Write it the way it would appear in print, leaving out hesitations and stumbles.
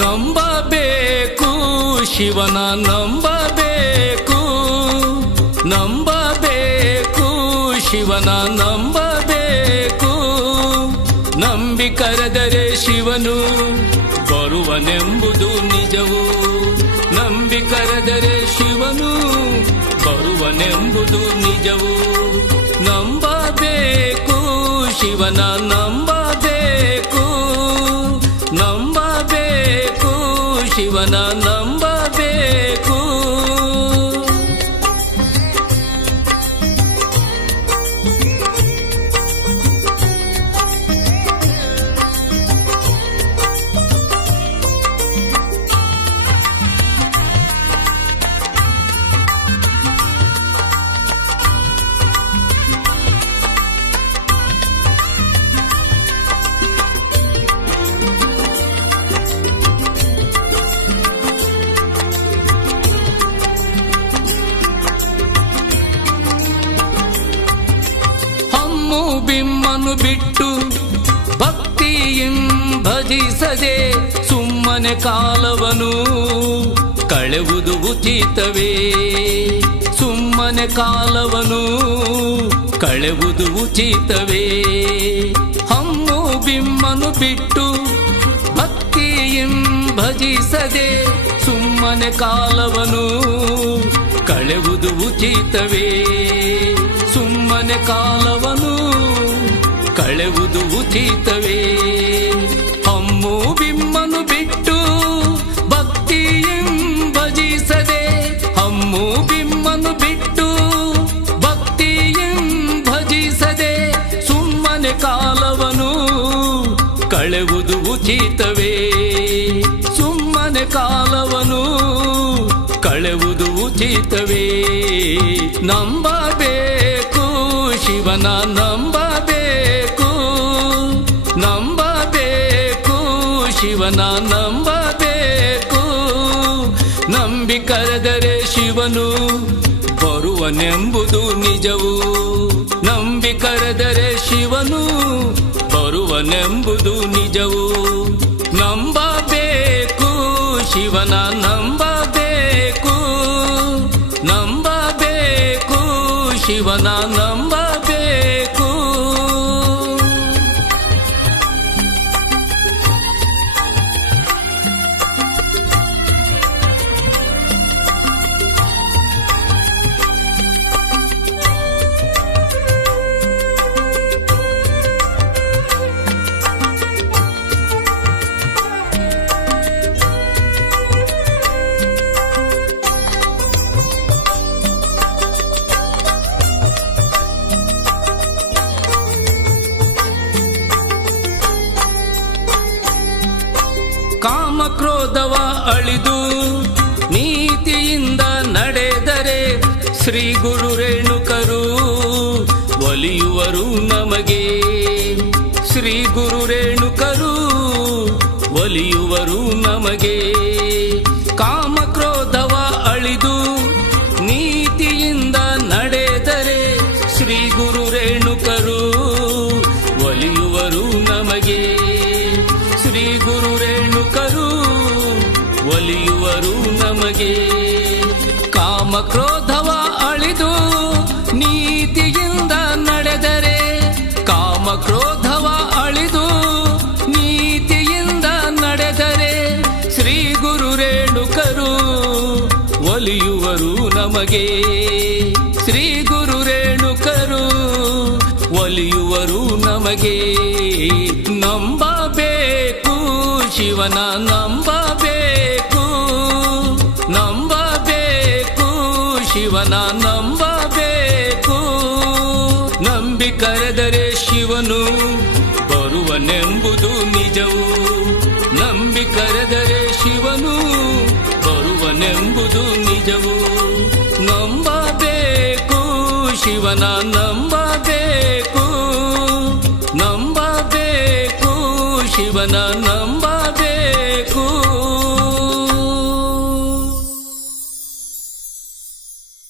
ನಂಬಬೇಕು ಶಿವನ ನಂಬಬೇಕು, ನಂಬಬೇಕು ಶಿವನ ನಂಬಬೇಕು. ನಂಬಿ ಕರೆದರೆ ಶಿವನು ಬರುವನೆಂಬುದು ನಿಜವು, ನಂಬಿ ಕರೆದರೆ ಶಿವನು ಬರುವನೆಂಬುದು ನಿಜವು. ನಂಬಬೇಕು ಶಿವನ ನಂಬಬೇಕು, ನಂಬಬೇಕು ಶಿವನ ನಂಬಬೇಕು. ಬಿಮ್ಮನು ಬಿಟ್ಟು ಭಕ್ತಿಯಿಂ ಭಜಿಸದೆ ಸುಮ್ಮನೆ ಕಾಲವನು ಕಳೆವುದು ಉಚಿತವೇ, ಸುಮ್ಮನೆ ಕಾಲವನು ಕಳೆವುದು ಉಚಿತವೇ. ಹಮ್ಮು ಬಿಮ್ಮನು ಬಿಟ್ಟು ಭಕ್ತಿಯಿಂ ಭಜಿಸದೆ ಸುಮ್ಮನೆ ಕಾಲವನು ಕಳೆವುದು ಉಚಿತವೇ, ಸುಮ್ಮನೆ ಕಾಲವನು ಕಳೆವುದು ಉಚಿತವೇ. ಹಮ್ಮು ಬಿಮ್ಮನು ಬಿಟ್ಟು ಭಕ್ತಿಯಿಂ ಭಜಿಸದೆ, ಹಮ್ಮು ಬಿಮ್ಮನು ಬಿಟ್ಟು ಭಕ್ತಿಯಿಂ ಭಜಿಸದೆ ಸುಮ್ಮನೆ ಕಾಲವನು ಕಳೆವುದು ಉಚಿತವೇ, ಸುಮ್ಮನೆ ಕಾಲವನು ಕಳೆವುದು ಉಚಿತವೇ. ನಂಬಬೇಕು ಶಿವನ ನಂಬಬೇಕು, ನಂಬಬೇಕು ಶಿವನ ನಂಬಬೇಕು. ನಂಬಿ ಕರೆದರೆ ಶಿವನು ಬರುವನೆಂಬುದು ನಿಜವು, ನಂಬಿ ಕರೆದರೆ ಶಿವನು ಬರುವನೆಂಬುದು ನಿಜವು. ನಂಬಬೇಕು ಶಿವನ ನಂಬಬೇಕು, ನಂಬಬೇಕು ಶಿವನ ನಂಬಬೇಕು. ಕಾಮಕ್ರೋಧವ ಅಳಿದು ನೀತಿಯಿಂದ ನಡೆದರೆ ಶ್ರೀ ಗುರು ರೇಣುಕರು ಒಲಿಯುವರು ನಮಗೆ, ಶ್ರೀ ಗುರು ರೇಣುಕರು ಒಲಿಯುವರು ನಮಗೆ. ಕಾಮಕ್ರೋಧವ ಅಳಿದು ನೀತಿಯಿಂದ ನಡೆದರೆ ಶ್ರೀ ಗುರು ರೇಣುಕರು ಒಲಿಯುವರು ನಮಗೆ, ಶ್ರೀ ಗುರು ರೇಣುಕರು ಒಲಿಯುವರು ನಮಗೆ. ಕಾಮಕ್ರೋಧವ ಅಳಿದು ನೀತಿಯಿಂದ ನಡೆದರೆ, ಕಾಮಕ್ರೋಧವ ಅಳಿದು ನೀತಿಯಿಂದ ನಡೆದರೆ ಶ್ರೀ ಗುರು ರೇಣುಕರು ಒಲಿಯುವರು ನಮಗೆ, ಶ್ರೀ ಗುರು ರೇಣುಕರು ಒಲಿಯುವರು ನಮಗೆ. ನಂಬಬೇಕು ಶಿವನ ನಂಬಬೇಕು, ನಂಬಬೇಕು ಶಿವನ ನಂಬಬೇಕು. ನಂಬಿ ಕರೆದರೆ ಶಿವನು ಬರುವನೆಂಬುದು ನಿಜವು, ನಂಬಿ ಕರೆದರೆ ಶಿವನು ಬರುವನೆಂಬುದು ನಿಜವು. ನಂಬಬೇಕು ಶಿವನ ನಂಬಬೇಕು, ನಂಬಬೇಕು ಶಿವನ ನಂಬ